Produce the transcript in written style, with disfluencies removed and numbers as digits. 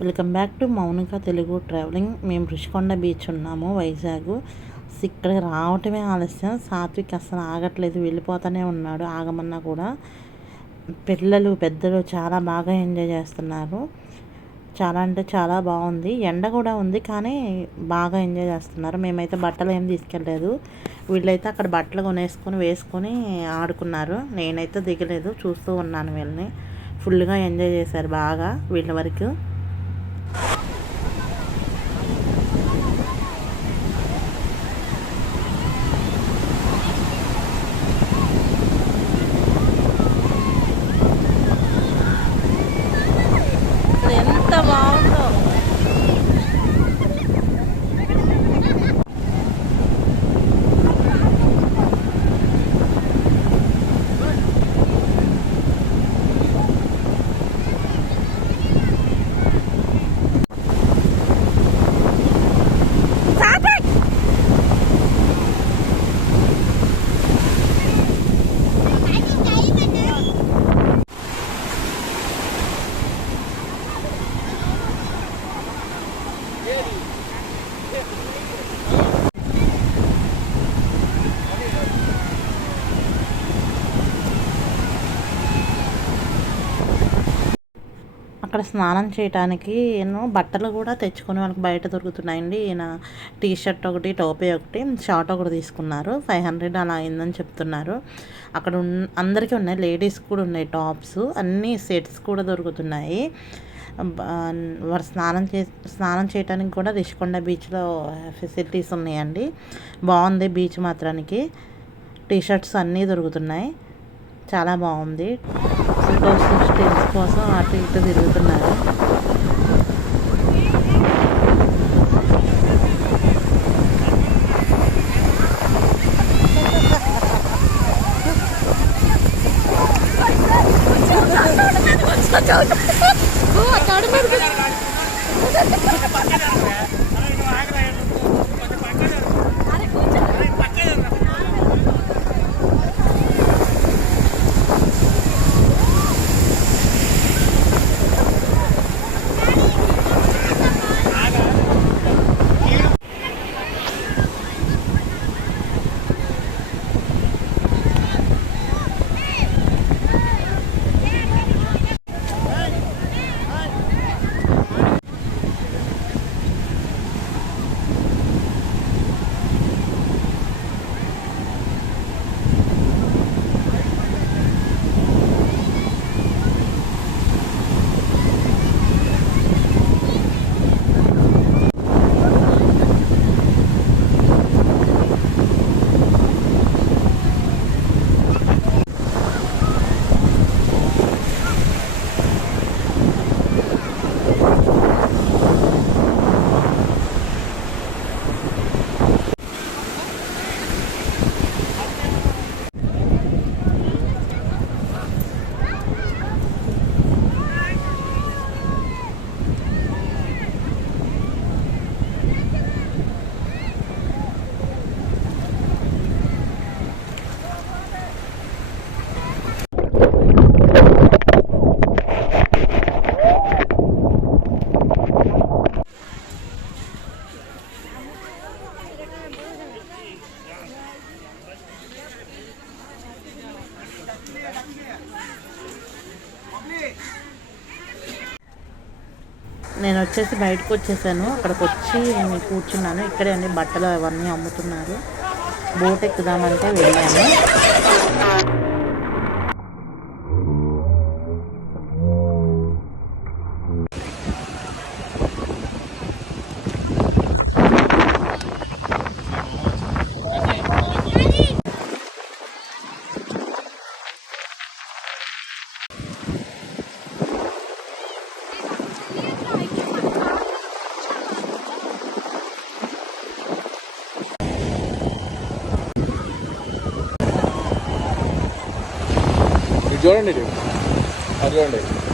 Welcome back to Mounika Telugu travelling. మేము Rushikonda beach ఉన్నాము, వైజాగ్. ఇక్కడికి రావటమే ఆలస్యం. సాత్విక్ అసలు ఆగట్లేదు, వెళ్ళిపోతూనే ఉన్నాడు ఆగమన్నా కూడా. పిల్లలు పెద్దలు చాలా బాగా ఎంజాయ్ చేస్తున్నారు. చాలా అంటే చాలా బాగుంది. ఎండ కూడా ఉంది కానీ బాగా ఎంజాయ్ చేస్తున్నారు. మేమైతే బట్టలు ఏం తీసుకెళ్ళలేదు. వీళ్ళైతే అక్కడ బట్టలు వేసుకొని ఆడుకున్నారు. నేనైతే దిగలేదు, చూస్తూ ఉన్నాను. వీళ్ళని ఫుల్గా ఎంజాయ్ చేశారు బాగా వీళ్ళ వరకు. ఎంత బాగుందో. అక్కడ స్నానం చేయడానికి ఎన్నో బట్టలు కూడా తెచ్చుకొని వాళ్ళకి బయట దొరుకుతున్నాయండి. ఈయన టీ షర్ట్ ఒకటి, టోపీ ఒకటి, షార్ట్ ఒకటి తీసుకున్నారు. 500 అలా అయిందని చెప్తున్నారు. అక్కడ అందరికీ ఉన్నాయి, లేడీస్ కూడా ఉన్నాయి టాప్స్, అన్నీ సెట్స్ కూడా దొరుకుతున్నాయి. వారు స్నానం చేయడానికి కూడా రిషికొండ బీచ్లో ఫెసిలిటీస్ ఉన్నాయండి. బాగుంది బీచ్ మాత్రానికి. టీ షర్ట్స్ అన్నీ దొరుకుతున్నాయి, చాలా బాగుంది. ఫొటోస్ స్టిల్స్ కోసం అటు ఇటు తిరుగుతున్నారు. నేను వచ్చేసి బయటకు వచ్చేసాను. అక్కడికి వచ్చి నేను కూర్చున్నాను. ఇక్కడే అన్ని బట్టలు అవన్నీ అమ్ముతున్నారు. బోట్ ఎక్కుదామంటే వెళ్ళాను. చూడండి, అది చూడండి.